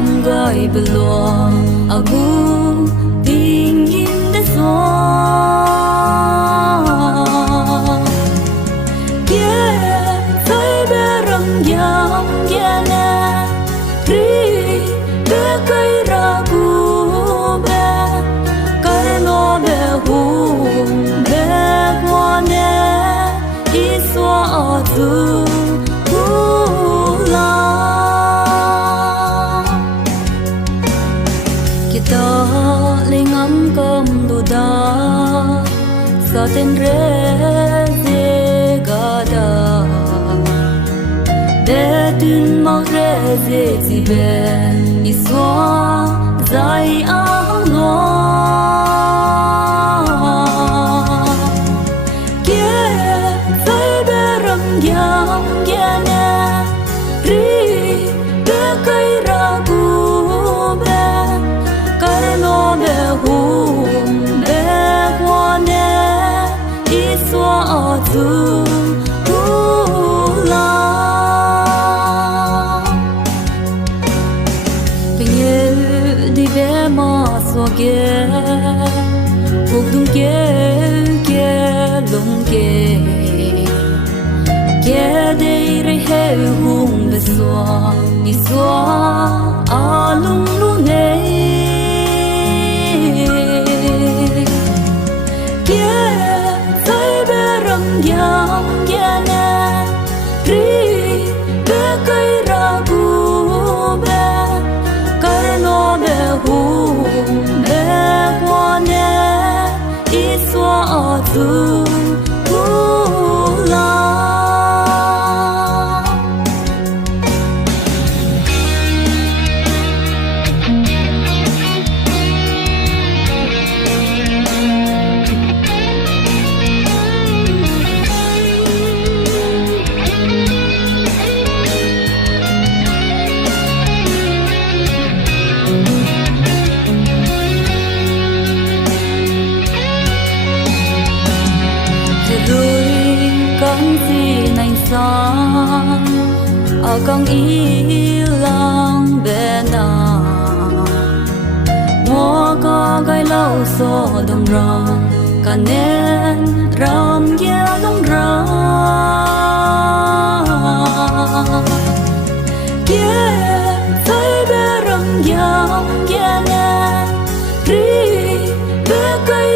ngom gọi belo agu tình in de so kia thấy bé răng yam kia nè ri bé cây ra gu bé cây lo bé hum bé hoa nè iswa tu sa ten re ze gada de dun ma re ze ti ben ni swa zai ang no ke sai be ram yam ke na ri de kai ra gu be kar no be hu tu la pinye di be ma so ge cuộc dung ke lung ke de re he hung be so ni so a lung lu ne yam yana ri be kai ra gu be kar no be hu be kwa ne iswa tu la kang ilang bena mo ka gai lau so dong rang kanen ram ya dong rang ye sai be ram yam ye na ri be kai